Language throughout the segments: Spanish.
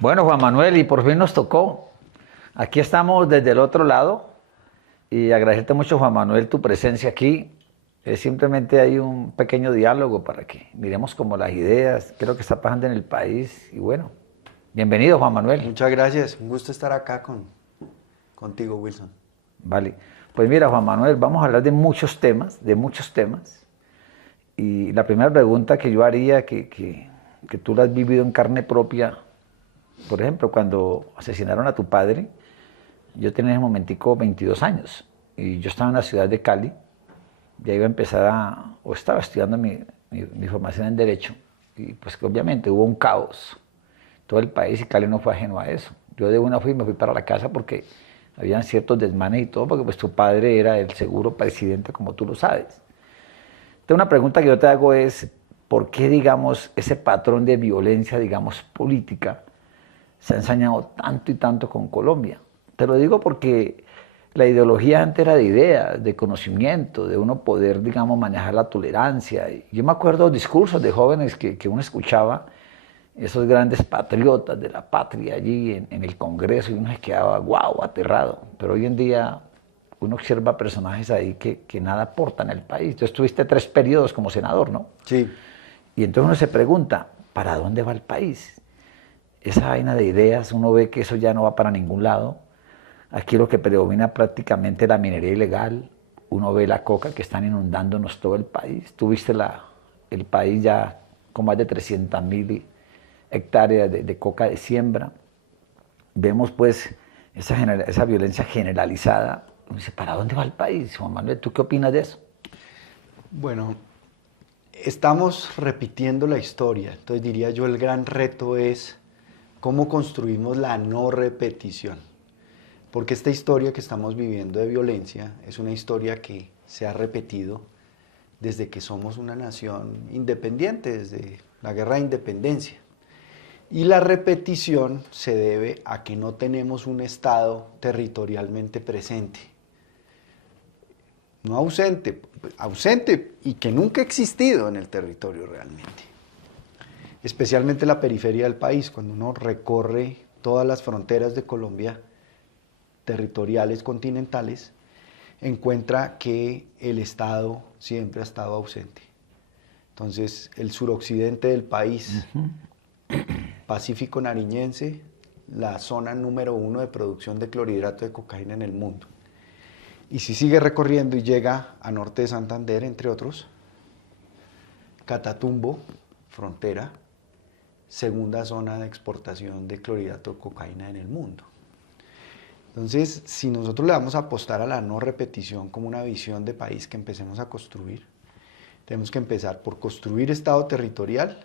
Bueno, Juan Manuel, y por fin nos tocó. Aquí estamos desde el otro lado y agradecerte mucho, Juan Manuel, tu presencia aquí. Simplemente hay un pequeño diálogo para que miremos como las ideas, qué es lo que está pasando en el país. Y bueno, bienvenido, Juan Manuel. Muchas gracias, un gusto estar acá contigo, Wilson. Vale, pues mira, Juan Manuel, vamos a hablar de muchos temas, de muchos temas. Y la primera pregunta que yo haría, que tú la has vivido en carne propia, por ejemplo, cuando asesinaron a tu padre, yo tenía en ese momentico 22 años y yo estaba en la ciudad de Cali, ya iba a empezar o estaba estudiando mi formación en Derecho y pues que obviamente hubo un caos, todo el país y Cali no fue ajeno a eso. Yo de una me fui para la casa porque habían ciertos desmanes y todo, porque pues tu padre era el seguro presidente como tú lo sabes. Entonces una pregunta que yo te hago es, ¿por qué digamos ese patrón de violencia digamos política se ha ensañado tanto y tanto con Colombia? Te lo digo porque la ideología antes era de ideas, de conocimiento, de uno poder, digamos, manejar la tolerancia. Yo me acuerdo de discursos de jóvenes que uno escuchaba, esos grandes patriotas de la patria allí en el Congreso, y uno se quedaba, wow, aterrado. Pero hoy en día uno observa personajes ahí que nada aportan al país. Tú estuviste 3 periodos como senador, ¿no? Sí, Y entonces uno se pregunta, ¿para dónde va el país? Esa vaina de ideas, uno ve que eso ya no va para ningún lado. Aquí lo que predomina prácticamente es la minería ilegal. Uno ve la coca que están inundándonos todo el país. Tuviste el país ya con más de 300.000 hectáreas de coca de siembra. Vemos pues esa violencia generalizada. Uno dice, ¿para dónde va el país? Juan Manuel, ¿tú qué opinas de eso? bueno, estamos repitiendo la historia, entonces diría yo el gran reto es cómo construimos la no repetición, porque esta historia que estamos viviendo de violencia es una historia que se ha repetido desde que somos una nación independiente, desde la guerra de independencia. Y la repetición se debe a que no tenemos un Estado territorialmente presente. No ausente, ausente y que nunca ha existido en el territorio realmente. Especialmente la periferia del país, cuando uno recorre todas las fronteras de Colombia, territoriales, continentales, encuentra que el Estado siempre ha estado ausente. Entonces, el suroccidente del país, Pacífico Nariñense, la zona número 1 de producción de clorhidrato de cocaína en el mundo. Y si sigue recorriendo y llega a norte de Santander, entre otros, Catatumbo, frontera, segunda zona de exportación de clorhidrato de cocaína en el mundo. Entonces, si nosotros le vamos a apostar a la no repetición como una visión de país que empecemos a construir, tenemos que empezar por construir Estado territorial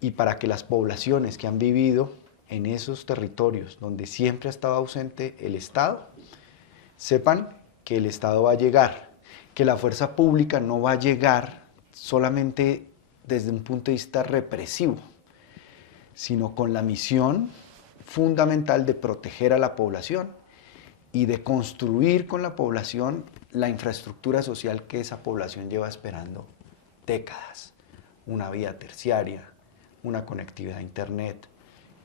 y para que las poblaciones que han vivido en esos territorios donde siempre ha estado ausente el Estado, sepan que el Estado va a llegar, que la fuerza pública no va a llegar solamente desde un punto de vista represivo, sino con la misión fundamental de proteger a la población y de construir con la población la infraestructura social que esa población lleva esperando décadas. Una vía terciaria, una conectividad a internet,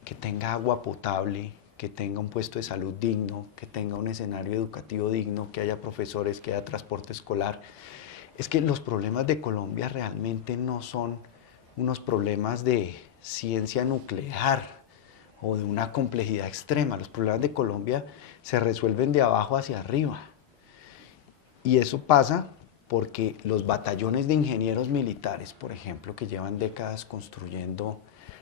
que tenga agua potable, que tenga un puesto de salud digno, que tenga un escenario educativo digno, que haya profesores, que haya transporte escolar. Es que los problemas de Colombia realmente no son unos problemas de ciencia nuclear o de una complejidad extrema. Los problemas de Colombia se resuelven de abajo hacia arriba. Y eso pasa porque los batallones de ingenieros militares, por ejemplo, que llevan décadas construyendo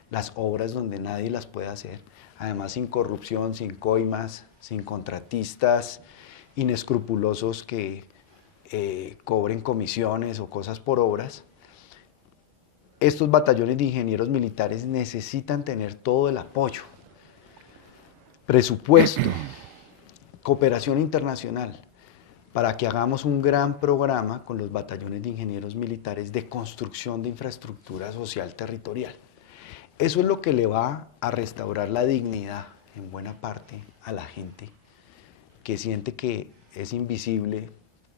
las obras donde nadie las puede hacer, además sin corrupción, sin coimas, sin contratistas inescrupulosos que cobren comisiones o cosas por obras, estos batallones de ingenieros militares necesitan tener todo el apoyo, presupuesto, cooperación internacional, para que hagamos un gran programa con los batallones de ingenieros militares de construcción de infraestructura social territorial. Eso es lo que le va a restaurar la dignidad, en buena parte, a la gente que siente que es invisible,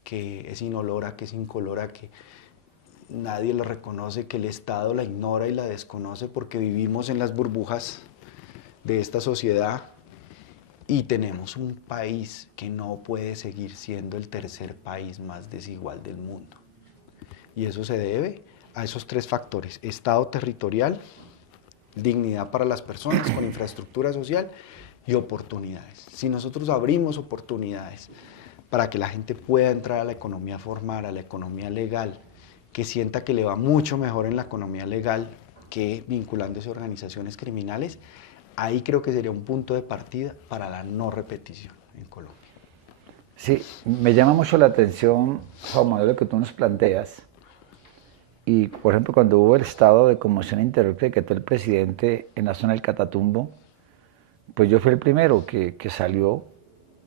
que es inolora, que es incolora, que nadie la reconoce, que el Estado la ignora y la desconoce porque vivimos en las burbujas de esta sociedad y tenemos un país que no puede seguir siendo el tercer país más desigual del mundo. Y eso se debe a esos tres factores: Estado territorial, dignidad para las personas con infraestructura social y oportunidades. Si nosotros abrimos oportunidades para que la gente pueda entrar a la economía formal, a la economía legal, que sienta que le va mucho mejor en la economía legal que vinculándose a organizaciones criminales, ahí creo que sería un punto de partida para la no repetición en Colombia. Sí, me llama mucho la atención, Juan Manuel, lo que tú nos planteas. Y, por ejemplo, cuando hubo el estado de conmoción interior que decretó el presidente en la zona del Catatumbo, pues yo fui el primero que salió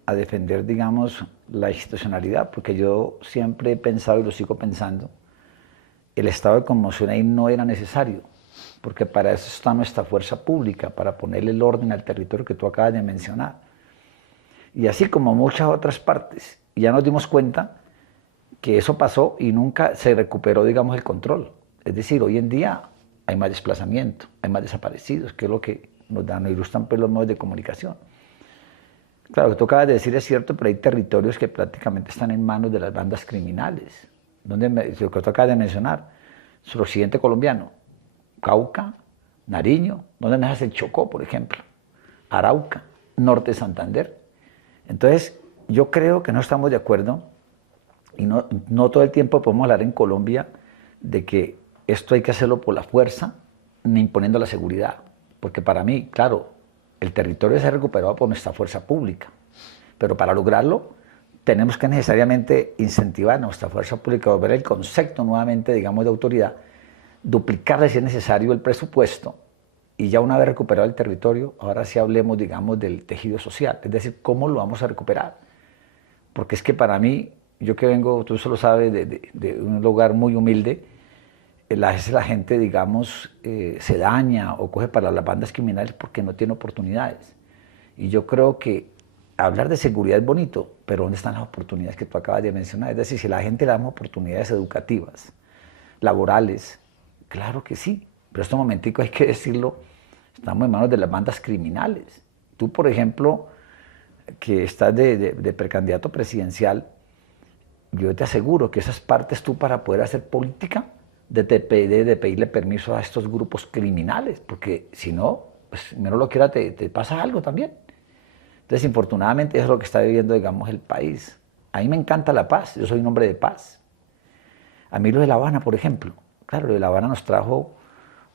a defender, digamos, la institucionalidad, porque yo siempre he pensado y lo sigo pensando, el estado de conmoción ahí no era necesario, porque para eso está nuestra fuerza pública, para ponerle el orden al territorio que tú acabas de mencionar. Y así como muchas otras partes, y ya nos dimos cuenta que eso pasó y nunca se recuperó, digamos, el control. Es decir, hoy en día hay más desplazamiento, hay más desaparecidos, que es lo que nos ilustran pues, los medios de comunicación. Claro, lo que tú acabas de decir es cierto, pero hay territorios que prácticamente están en manos de las bandas criminales. Lo que tú acabas de mencionar, suroccidente colombiano, Cauca, Nariño, ¿dónde me dejas el Chocó, por ejemplo? Arauca, norte de Santander. Entonces, yo creo que no estamos de acuerdo y no todo el tiempo podemos hablar en Colombia de que esto hay que hacerlo por la fuerza, ni imponiendo la seguridad. Porque para mí, claro, el territorio se ha recuperado por nuestra fuerza pública. Pero para lograrlo, tenemos que necesariamente incentivar nuestra fuerza pública, volver el concepto nuevamente, digamos, de autoridad, duplicarle si es necesario el presupuesto y ya una vez recuperado el territorio, ahora sí hablemos, digamos, del tejido social. Es decir, ¿cómo lo vamos a recuperar? Porque es que para mí, yo que vengo, tú solo sabes, de un lugar muy humilde, la gente, digamos, se daña o coge para las bandas criminales porque no tiene oportunidades. Y yo creo que hablar de seguridad es bonito, pero ¿dónde están las oportunidades que tú acabas de mencionar? Es decir, si la gente le damos oportunidades educativas, laborales, claro que sí, pero este momentico hay que decirlo, estamos en manos de las bandas criminales. Tú, por ejemplo, que estás de precandidato presidencial, yo te aseguro que esas partes tú para poder hacer política, de pedirle permiso a estos grupos criminales, porque si no, pues menos lo quiera, te pasa algo también. Entonces, infortunadamente, eso es lo que está viviendo, digamos, el país. A mí me encanta la paz, yo soy un hombre de paz. A mí lo de La Habana, por ejemplo, claro, lo de La Habana nos trajo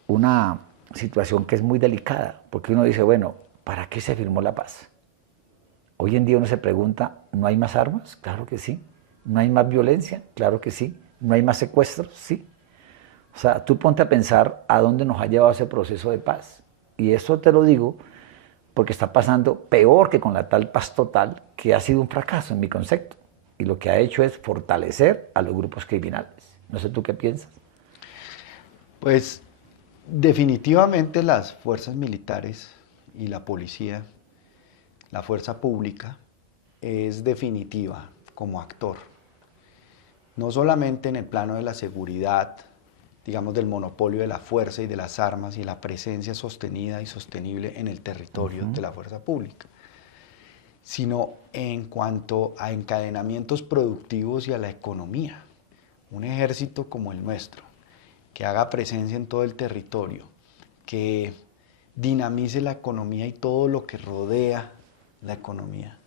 una situación que es muy delicada, porque uno dice, bueno, ¿para qué se firmó la paz? Hoy en día uno se pregunta, ¿no hay más armas? Claro que sí. ¿No hay más violencia? Claro que sí. ¿No hay más secuestros? Sí. O sea, tú ponte a pensar a dónde nos ha llevado ese proceso de paz. Y eso te lo digo porque está pasando peor que con la tal paz total, que ha sido un fracaso en mi concepto. Y lo que ha hecho es fortalecer a los grupos criminales. No sé tú qué piensas. Pues definitivamente las fuerzas militares y la policía, la fuerza pública, es definitiva como actor. No solamente en el plano de la seguridad, digamos, del monopolio de la fuerza y de las armas y la presencia sostenida y sostenible en el territorio de la fuerza pública, sino en cuanto a encadenamientos productivos y a la economía. Un ejército como el nuestro, que haga presencia en todo el territorio, que dinamice la economía y todo lo que rodea la economía,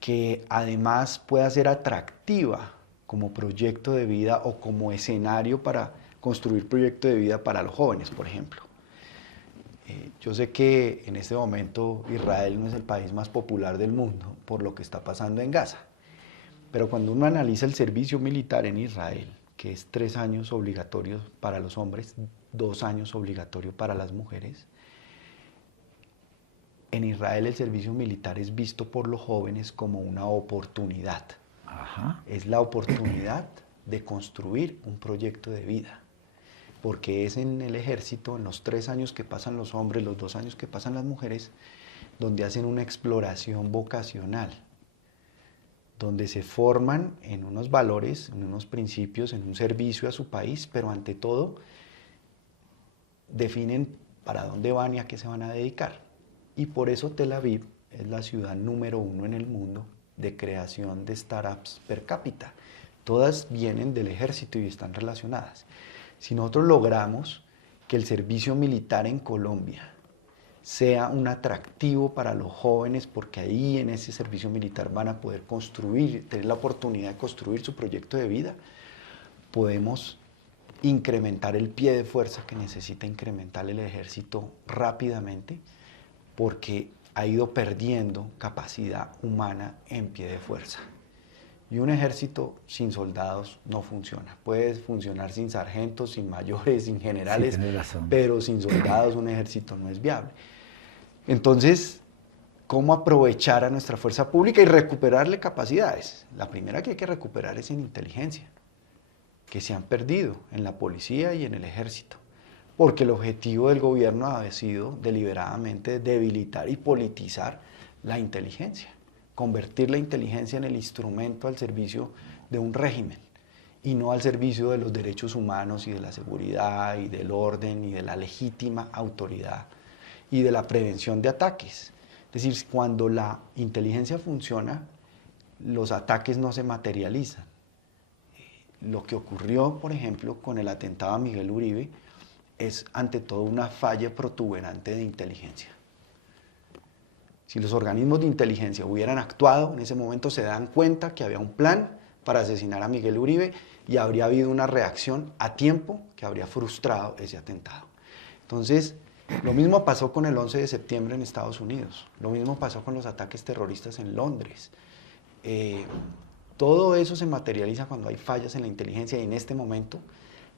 que además pueda ser atractiva como proyecto de vida o como escenario para construir proyecto de vida para los jóvenes, por ejemplo. Yo sé que en este momento Israel no es el país más popular del mundo por lo que está pasando en Gaza, pero cuando uno analiza el servicio militar en Israel, que es 3 años obligatorios para los hombres, 2 años obligatorio para las mujeres, en Israel el servicio militar es visto por los jóvenes como una oportunidad. Ajá. Es la oportunidad de construir un proyecto de vida, porque es en el ejército, en los 3 años que pasan los hombres, los 2 años que pasan las mujeres, donde hacen una exploración vocacional. donde se forman en unos valores, en unos principios, en un servicio a su país, pero ante todo definen para dónde van y a qué se van a dedicar. Y por eso Tel Aviv es la ciudad número 1 en el mundo de creación de startups per cápita. Todas vienen del ejército y están relacionadas. Si nosotros logramos que el servicio militar en Colombia sea un atractivo para los jóvenes, porque ahí en ese servicio militar van a poder construir, tener la oportunidad de construir su proyecto de vida, podemos incrementar el pie de fuerza que necesita incrementar el ejército rápidamente, porque ha ido perdiendo capacidad humana en pie de fuerza. Y un ejército sin soldados no funciona. Puede funcionar sin sargentos, sin mayores, sin generales, sí, pero sin soldados un ejército no es viable. Entonces, ¿cómo aprovechar a nuestra fuerza pública y recuperarle capacidades? La primera que hay que recuperar es en inteligencia, que se han perdido en la policía y en el ejército, porque el objetivo del gobierno ha sido deliberadamente debilitar y politizar la inteligencia, convertir la inteligencia en el instrumento al servicio de un régimen y no al servicio de los derechos humanos y de la seguridad y del orden y de la legítima autoridad y de la prevención de ataques. Es decir, cuando la inteligencia funciona, los ataques no se materializan. Lo que ocurrió, por ejemplo, con el atentado a Miguel Uribe es ante todo una falla protuberante de inteligencia. Si los organismos de inteligencia hubieran actuado, en ese momento se dan cuenta que había un plan para asesinar a Miguel Uribe y habría habido una reacción a tiempo que habría frustrado ese atentado. Entonces, lo mismo pasó con el 11 de septiembre en Estados Unidos, lo mismo pasó con los ataques terroristas en Londres. Todo eso se materializa cuando hay fallas en la inteligencia y en este momento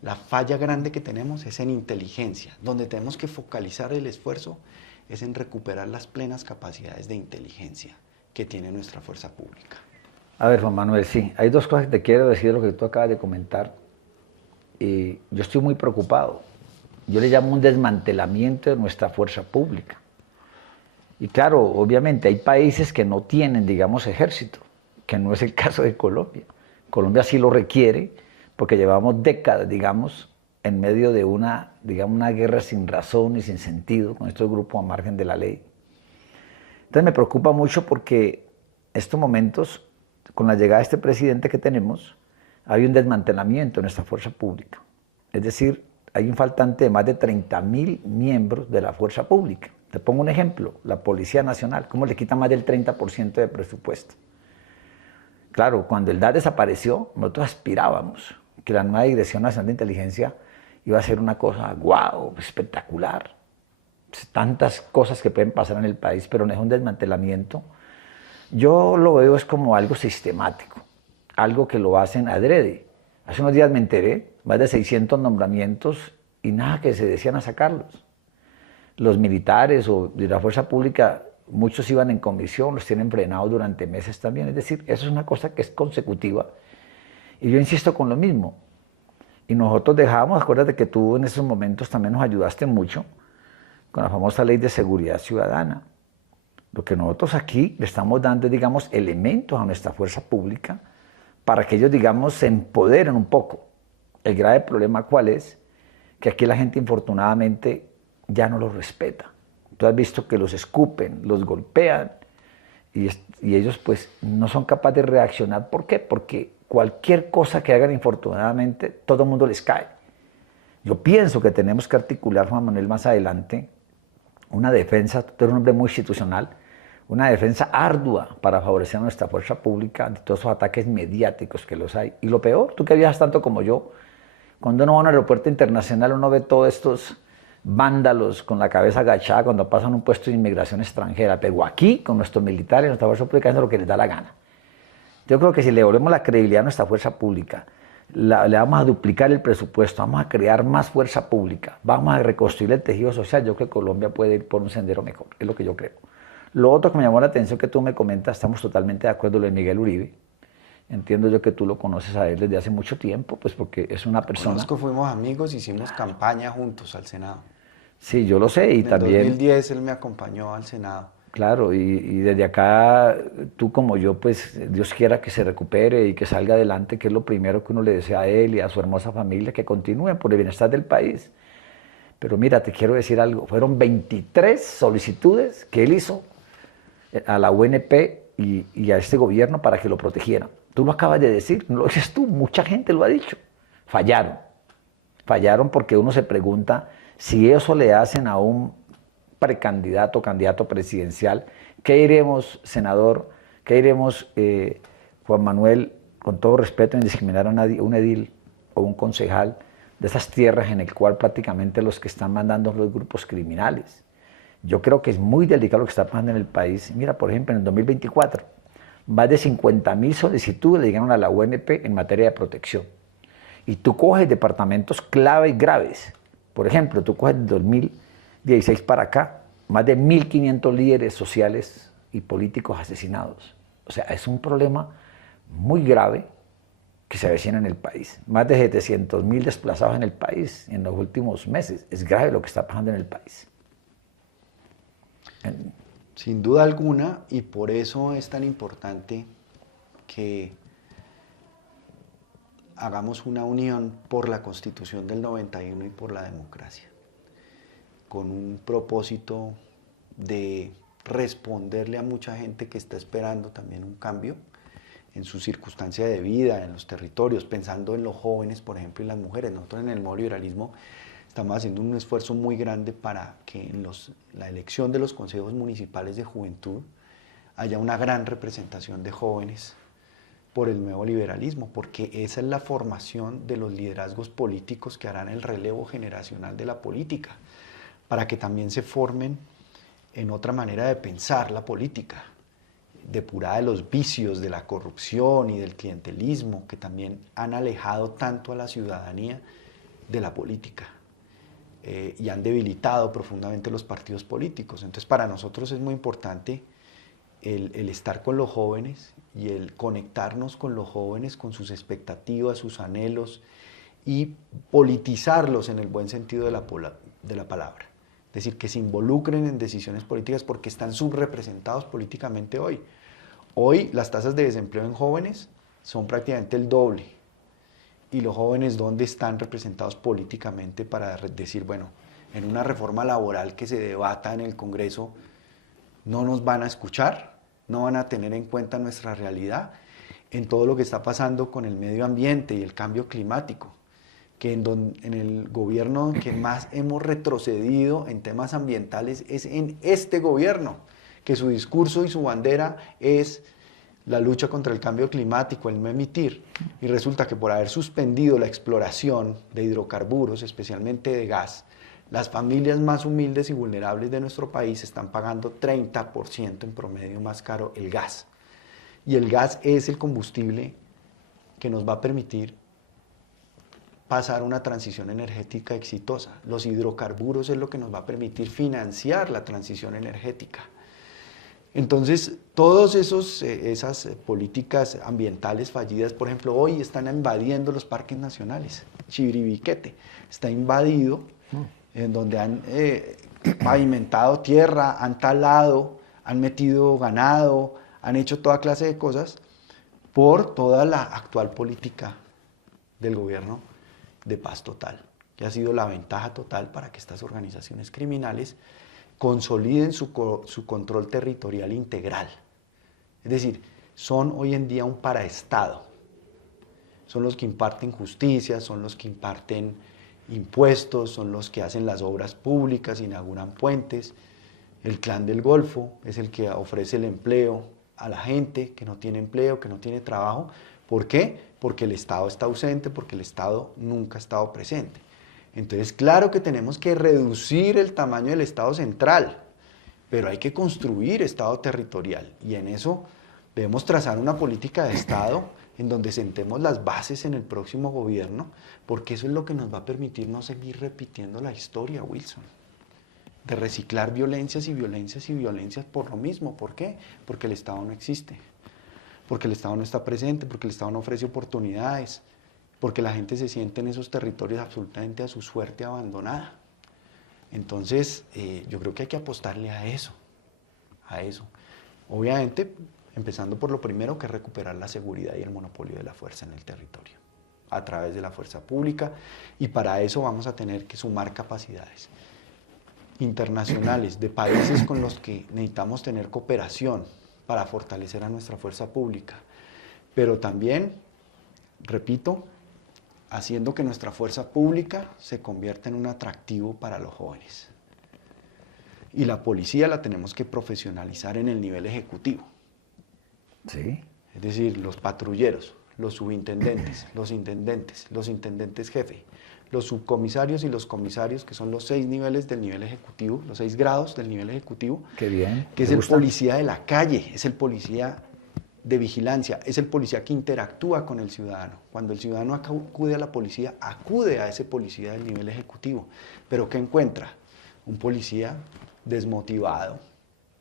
la falla grande que tenemos es en inteligencia, donde tenemos que focalizar el esfuerzo es en recuperar las plenas capacidades de inteligencia que tiene nuestra fuerza pública. A ver, Juan Manuel, sí, hay dos cosas que te quiero decir de lo que tú acabas de comentar. Yo estoy muy preocupado. Yo le llamo un desmantelamiento de nuestra fuerza pública. Y claro, obviamente hay países que no tienen, digamos, ejército, que no es el caso de Colombia. Colombia sí lo requiere porque llevamos décadas, digamos, en medio de digamos, una guerra sin razón y sin sentido con estos grupos a margen de la ley. Entonces me preocupa mucho porque en estos momentos, con la llegada de este presidente que tenemos, hay un desmantelamiento de nuestra fuerza pública. Es decir, hay un faltante de más de 30.000 miembros de la fuerza pública. Te pongo un ejemplo, la Policía Nacional, ¿cómo le quita más del 30% de presupuesto? Claro, cuando el DAS desapareció, nosotros aspirábamos que la nueva Dirección Nacional de Inteligencia iba a ser una cosa guau, espectacular. Tantas cosas que pueden pasar en el país, pero no es un desmantelamiento. Yo lo veo es como algo sistemático, algo que lo hacen adrede. Hace unos días me enteré, más de 600 nombramientos y nada que se decían a sacarlos. Los militares o de la fuerza pública, muchos iban en comisión, los tienen frenados durante meses también. Es decir, eso es una cosa que es consecutiva. Y yo insisto con lo mismo. Y nosotros dejábamos, acuérdate que tú en esos momentos también nos ayudaste mucho con la famosa Ley de Seguridad Ciudadana. Lo que nosotros aquí le estamos dando, digamos, elementos a nuestra fuerza pública para que ellos, digamos, se empoderen un poco. El grave problema, ¿cuál es? Que aquí la gente, infortunadamente, ya no los respeta. Tú has visto que los escupen, los golpean y ellos, pues, no son capaces de reaccionar. ¿Por qué? Porque cualquier cosa que hagan, infortunadamente, todo el mundo les cae. Yo pienso que tenemos que articular, Juan Manuel, más adelante, una defensa, tú eres un hombre muy institucional, una defensa ardua para favorecer a nuestra fuerza pública ante todos esos ataques mediáticos que los hay. Y lo peor, tú que viajas tanto como yo, cuando uno va a un aeropuerto internacional uno ve todos estos vándalos con la cabeza agachada cuando pasan un puesto de inmigración extranjera, pero aquí, con nuestros militares, nuestra fuerza pública, haciendo lo que les da la gana. Yo creo que si le devolvemos la credibilidad a nuestra fuerza pública, le vamos a duplicar el presupuesto, vamos a crear más fuerza pública, vamos a reconstruir el tejido social, yo creo que Colombia puede ir por un sendero mejor, es lo que yo creo. Lo otro que me llamó la atención que tú me comentas, estamos totalmente de acuerdo, lo de Miguel Uribe. Entiendo yo que tú lo conoces a él desde hace mucho tiempo, pues porque es una persona... Conozco, fuimos amigos, hicimos campaña juntos al Senado. Sí, yo lo sé y en también... En 2010 él me acompañó al Senado Claro, y desde acá, tú como yo, pues Dios quiera que se recupere y que salga adelante, que es lo primero que uno le desea a él y a su hermosa familia, que continúen por el bienestar del país. Pero mira, te quiero decir algo, fueron 23 solicitudes que él hizo a la UNP y a este gobierno para que lo protegieran. Tú lo acabas de decir, no lo dices tú, mucha gente lo ha dicho. Fallaron. Fallaron porque uno se pregunta si eso le hacen a un precandidato, candidato presidencial, ¿qué iremos, senador? ¿Qué iremos, Juan Manuel, con todo respeto, en discriminar a un edil o un concejal de esas tierras en el cual prácticamente los que están mandando son los grupos criminales? Yo creo que es muy delicado lo que está pasando en el país. Mira, por ejemplo, en el 2024, más de 50.000 solicitudes le llegaron a la UNP en materia de protección. Y tú coges departamentos clave y graves. Por ejemplo, tú coges del 2016 para acá, más de 1.500 líderes sociales y políticos asesinados. O sea, es un problema muy grave que se avecina en el país. Más de 700.000 desplazados en el país en los últimos meses. Es grave lo que está pasando en el país. Sin duda alguna, y por eso es tan importante que hagamos una unión por la Constitución del 91 y por la democracia, con un propósito de responderle a mucha gente que está esperando también un cambio en su circunstancia de vida, en los territorios, pensando en los jóvenes, por ejemplo, y las mujeres. Nosotros en el nuevo liberalismo estamos haciendo un esfuerzo muy grande para que en la elección de los consejos municipales de juventud haya una gran representación de jóvenes por el nuevo liberalismo, porque esa es la formación de los liderazgos políticos que harán el relevo generacional de la política, para que también se formen en otra manera de pensar la política, depurada de los vicios, de la corrupción y del clientelismo que también han alejado tanto a la ciudadanía de la política y han debilitado profundamente los partidos políticos. Entonces, para nosotros es muy importante el estar con los jóvenes y el conectarnos con los jóvenes, con sus expectativas, sus anhelos y politizarlos en el buen sentido de la palabra. Es decir, que se involucren en decisiones políticas porque están subrepresentados políticamente hoy. Hoy las tasas de desempleo en jóvenes son prácticamente el doble. Y los jóvenes, ¿dónde están representados políticamente para decir, bueno, en una reforma laboral que se debata en el Congreso, no nos van a escuchar, no van a tener en cuenta nuestra realidad en todo lo que está pasando con el medio ambiente y el cambio climático? Que en el gobierno que más hemos retrocedido en temas ambientales es en este gobierno, que su discurso y su bandera es la lucha contra el cambio climático, el no emitir, y resulta que por haber suspendido la exploración de hidrocarburos, especialmente de gas, las familias más humildes y vulnerables de nuestro país están pagando 30% en promedio más caro el gas. Y el gas es el combustible que nos va a permitir pasar una transición energética exitosa. Los hidrocarburos es lo que nos va a permitir financiar la transición energética. Entonces, todas esas políticas ambientales fallidas, por ejemplo, hoy están invadiendo los parques nacionales. Chiribiquete está invadido, en donde han pavimentado tierra, han talado, han metido ganado, han hecho toda clase de cosas por toda la actual política del gobierno de paz total, que ha sido la ventaja total para que estas organizaciones criminales consoliden su control territorial integral. Es decir, son hoy en día un paraestado. Son los que imparten justicia, son los que imparten impuestos, son los que hacen las obras públicas, inauguran puentes. El Clan del Golfo es el que ofrece el empleo a la gente que no tiene empleo, que no tiene trabajo. ¿Por qué? Porque el Estado está ausente, porque el Estado nunca ha estado presente. Entonces, claro que tenemos que reducir el tamaño del Estado central, pero hay que construir Estado territorial y en eso debemos trazar una política de Estado en donde sentemos las bases en el próximo gobierno, porque eso es lo que nos va a permitir no seguir repitiendo la historia, Wilson, de reciclar violencias y violencias y violencias por lo mismo. ¿Por qué? Porque el Estado no existe, porque el Estado no está presente, porque el Estado no ofrece oportunidades, porque la gente se siente en esos territorios absolutamente a su suerte abandonada. Entonces, yo creo que hay que apostarle a eso, a eso. Obviamente, empezando por lo primero, que es recuperar la seguridad y el monopolio de la fuerza en el territorio, a través de la fuerza pública, y para eso vamos a tener que sumar capacidades internacionales de países con los que necesitamos tener cooperación para fortalecer a nuestra fuerza pública, pero también, repito, haciendo que nuestra fuerza pública se convierta en un atractivo para los jóvenes. Y la policía la tenemos que profesionalizar en el nivel ejecutivo. Sí. Es decir, los patrulleros, los subintendentes, los intendentes jefe, los subcomisarios y los comisarios, que son los 6 niveles del nivel ejecutivo, los 6 grados del nivel ejecutivo. Qué bien. Que es el policía de la calle, es el policía de vigilancia, es el policía que interactúa con el ciudadano. Cuando el ciudadano acude a la policía, acude a ese policía del nivel ejecutivo. Pero ¿qué encuentra? Un policía desmotivado,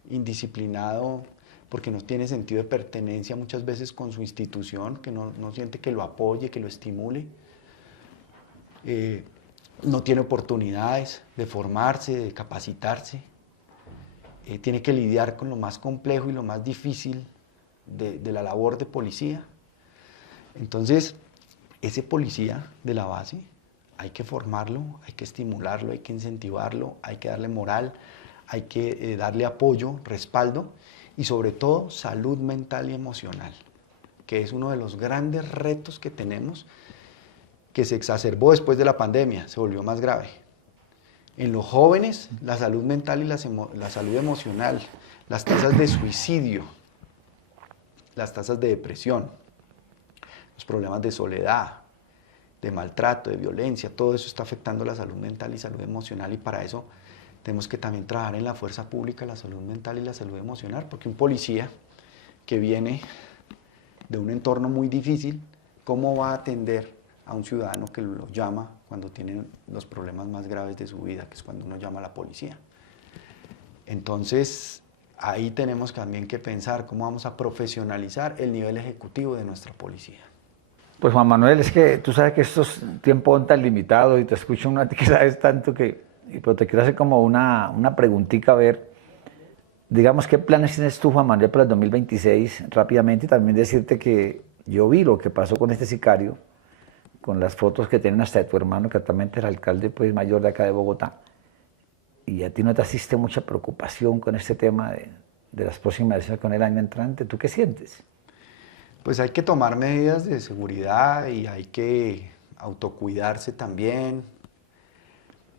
indisciplinado, porque no tiene sentido de pertenencia muchas veces con su institución, que no siente que lo apoye, que lo estimule. No tiene oportunidades de formarse, de capacitarse. Tiene que lidiar con lo más complejo y lo más difícil de la labor de policía. Entonces, ese policía de la base hay que formarlo, hay que estimularlo, hay que incentivarlo, hay que darle moral, hay que darle apoyo, respaldo y sobre todo salud mental y emocional, que es uno de los grandes retos que tenemos, que se exacerbó después de la pandemia, se volvió más grave. En los jóvenes, la salud mental y la salud emocional, las tasas de suicidio, las tasas de depresión, los problemas de soledad, de maltrato, de violencia, todo eso está afectando la salud mental y salud emocional, y para eso tenemos que también trabajar en la fuerza pública, la salud mental y la salud emocional, porque un policía que viene de un entorno muy difícil, ¿cómo va a atender a un ciudadano que lo llama cuando tiene los problemas más graves de su vida, que es cuando uno llama a la policía? Entonces, ahí tenemos también que pensar cómo vamos a profesionalizar el nivel ejecutivo de nuestra policía. Pues Juan Manuel, es que tú sabes que estos tiempos son tan limitados y te escucho uno a ti que sabes tanto pero te quiero hacer como una preguntita, a ver, digamos, ¿qué planes tienes tú, Juan Manuel, para el 2026? Rápidamente, y también decirte que yo vi lo que pasó con este sicario, con las fotos que tienen hasta de tu hermano, que actualmente es el alcalde pues, mayor de acá de Bogotá, y a ti no te asiste mucha preocupación con este tema de las próximas elecciones con el año entrante. ¿Tú qué sientes? Pues hay que tomar medidas de seguridad y hay que autocuidarse también,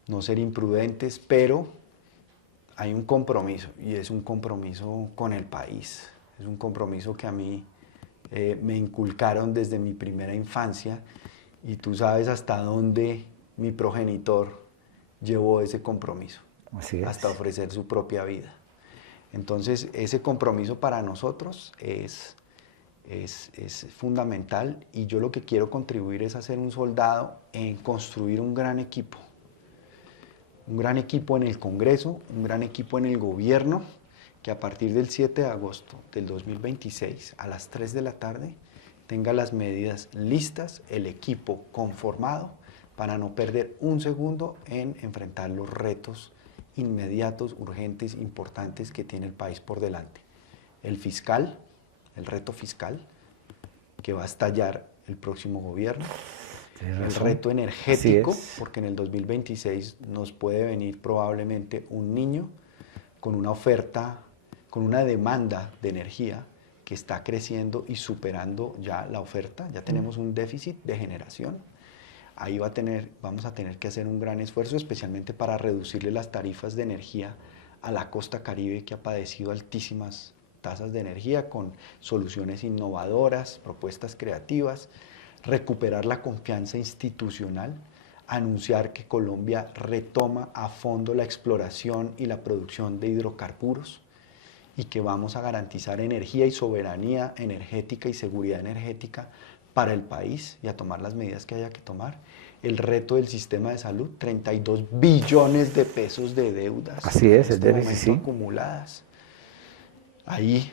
no ser imprudentes, pero hay un compromiso, y es un compromiso con el país, es un compromiso que a mí me inculcaron desde mi primera infancia, y tú sabes hasta dónde mi progenitor llevó ese compromiso, hasta ofrecer su propia vida. Entonces, ese compromiso para nosotros es fundamental, y yo lo que quiero contribuir es a ser un soldado en construir un gran equipo en el Congreso, un gran equipo en el gobierno, que a partir del 7 de agosto del 2026 a las 3 de la tarde tenga las medidas listas, el equipo conformado, para no perder un segundo en enfrentar los retos inmediatos, urgentes, importantes que tiene el país por delante. El reto fiscal, que va a estallar el próximo gobierno. El reto energético, porque en el 2026 nos puede venir probablemente un niño con una oferta, con una demanda de energía que está creciendo y superando ya la oferta. Ya tenemos un déficit de generación. Ahí vamos a tener que hacer un gran esfuerzo, especialmente para reducirle las tarifas de energía a la costa Caribe, que ha padecido altísimas tasas de energía, con soluciones innovadoras, propuestas creativas, recuperar la confianza institucional, anunciar que Colombia retoma a fondo la exploración y la producción de hidrocarburos, y que vamos a garantizar energía y soberanía energética y seguridad energética para el país, y a tomar las medidas que haya que tomar. El reto del sistema de salud, 32 billones de pesos de deudas. Así es, en este momento sí. acumuladas. Ahí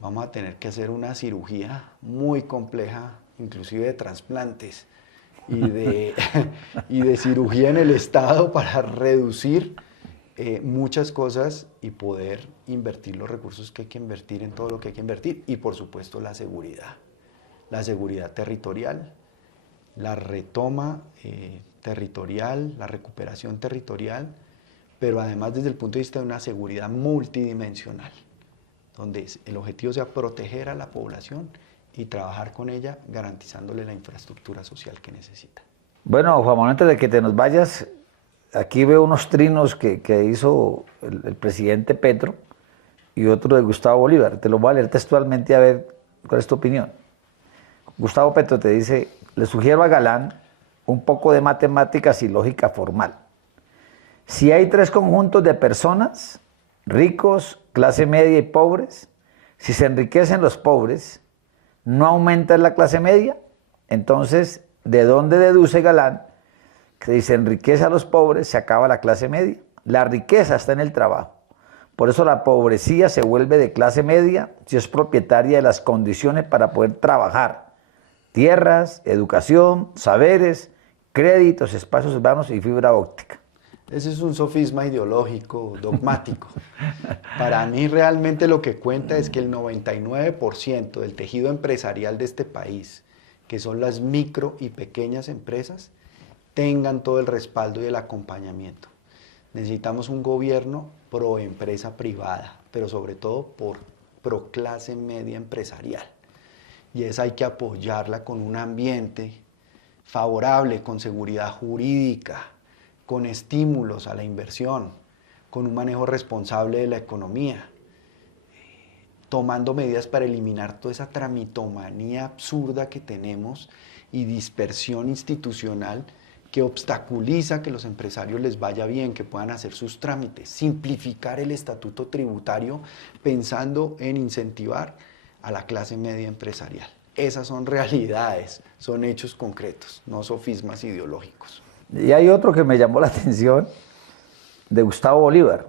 vamos a tener que hacer una cirugía muy compleja, inclusive de trasplantes y de cirugía en el Estado, para reducir muchas cosas y poder invertir los recursos que hay que invertir en todo lo que hay que invertir. Y por supuesto la seguridad territorial, la retoma territorial, la recuperación territorial, pero además desde el punto de vista de una seguridad multidimensional, donde el objetivo sea proteger a la población y trabajar con ella garantizándole la infraestructura social que necesita. Bueno, Juan Manuel, antes de que te nos vayas, aquí veo unos trinos que hizo el presidente Petro y otro de Gustavo Bolívar. Te los voy a leer textualmente a ver cuál es tu opinión. Gustavo Petro te dice: le sugiero a Galán un poco de matemáticas y lógica formal. Si hay tres conjuntos de personas, ricos, clase media y pobres, si se enriquecen los pobres, ¿no aumenta la clase media? Entonces, ¿de dónde deduce Galán que si se enriquece a los pobres, se acaba la clase media? La riqueza está en el trabajo. Por eso la pobrecía se vuelve de clase media si es propietaria de las condiciones para poder trabajar. Tierras, educación, saberes, créditos, espacios urbanos y fibra óptica. Ese es un sofisma ideológico, dogmático. Para mí realmente lo que cuenta es que el 99% del tejido empresarial de este país, que son las micro y pequeñas empresas, tengan todo el respaldo y el acompañamiento. Necesitamos un gobierno pro empresa privada, pero sobre todo pro clase media empresarial. Y esa hay que apoyarla con un ambiente favorable, con seguridad jurídica, con estímulos a la inversión, con un manejo responsable de la economía, tomando medidas para eliminar toda esa tramitomanía absurda que tenemos y dispersión institucional que obstaculiza que los empresarios les vaya bien, que puedan hacer sus trámites, simplificar el estatuto tributario pensando en incentivar a la clase media empresarial. Esas son realidades, son hechos concretos, no sofismas ideológicos. Y hay otro que me llamó la atención, de Gustavo Bolívar.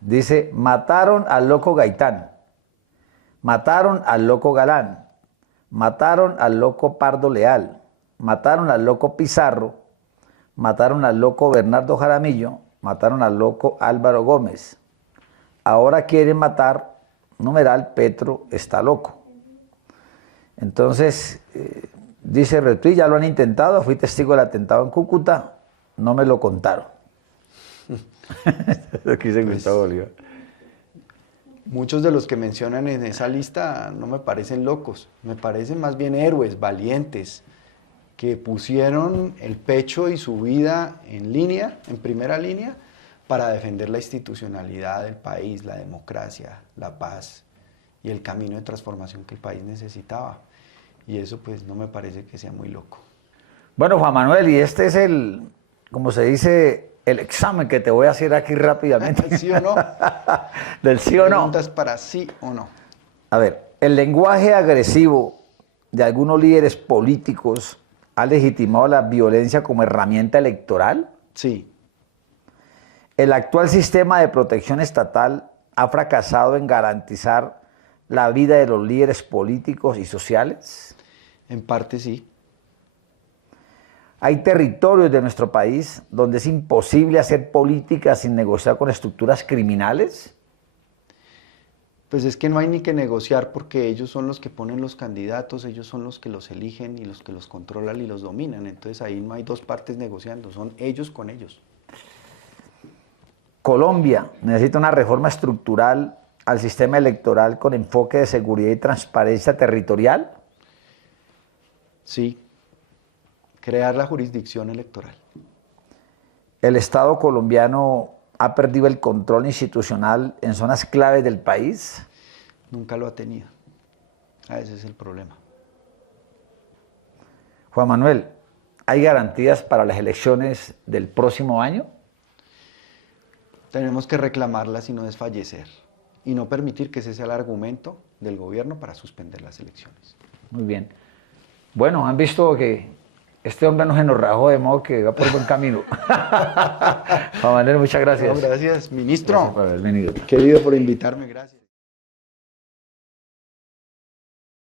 Dice: mataron al loco Gaitán, mataron al loco Galán, mataron al loco Pardo Leal, mataron al loco Pizarro, mataron al loco Bernardo Jaramillo, mataron al loco Álvaro Gómez. Ahora quieren matar, numeral, Petro está loco. Entonces, dice Retweet: ya lo han intentado, fui testigo del atentado en Cúcuta, no me lo contaron. Lo que dice Gustavo Bolívar. Muchos de los que mencionan en esa lista no me parecen locos, me parecen más bien héroes, valientes, que pusieron el pecho y su vida en línea, en primera línea, para defender la institucionalidad del país, la democracia, la paz y el camino de transformación que el país necesitaba. Y eso pues no me parece que sea muy loco. Bueno, Juan Manuel, y este es el, como se dice, el examen que te voy a hacer aquí rápidamente. ¿Sí o no? Del sí o no. Preguntas para sí o no. A ver, el lenguaje agresivo de algunos líderes políticos ha legitimado la violencia como herramienta electoral. Sí. El actual sistema de protección estatal ha fracasado en garantizar la vida de los líderes políticos y sociales. En parte sí. Hay territorios de nuestro país donde es imposible hacer política sin negociar con estructuras criminales. Pues es que no hay ni que negociar porque ellos son los que ponen los candidatos, ellos son los que los eligen y los que los controlan y los dominan. Entonces ahí no hay dos partes negociando, son ellos con ellos. Colombia necesita una reforma estructural al sistema electoral con enfoque de seguridad y transparencia territorial. Sí. Crear la jurisdicción electoral. El Estado colombiano ha perdido el control institucional en zonas claves del país. Nunca lo ha tenido. Ese es el problema. Juan Manuel, ¿hay garantías para las elecciones del próximo año? Tenemos que reclamarlas y no desfallecer. Y no permitir que ese sea el argumento del gobierno para suspender las elecciones. Muy bien. Bueno, han visto que este hombre no se nos rajó, de modo que va por buen camino. Juan Manuel, muchas gracias. No, gracias, ministro. Gracias por haber venido. Querido, por invitarme, gracias.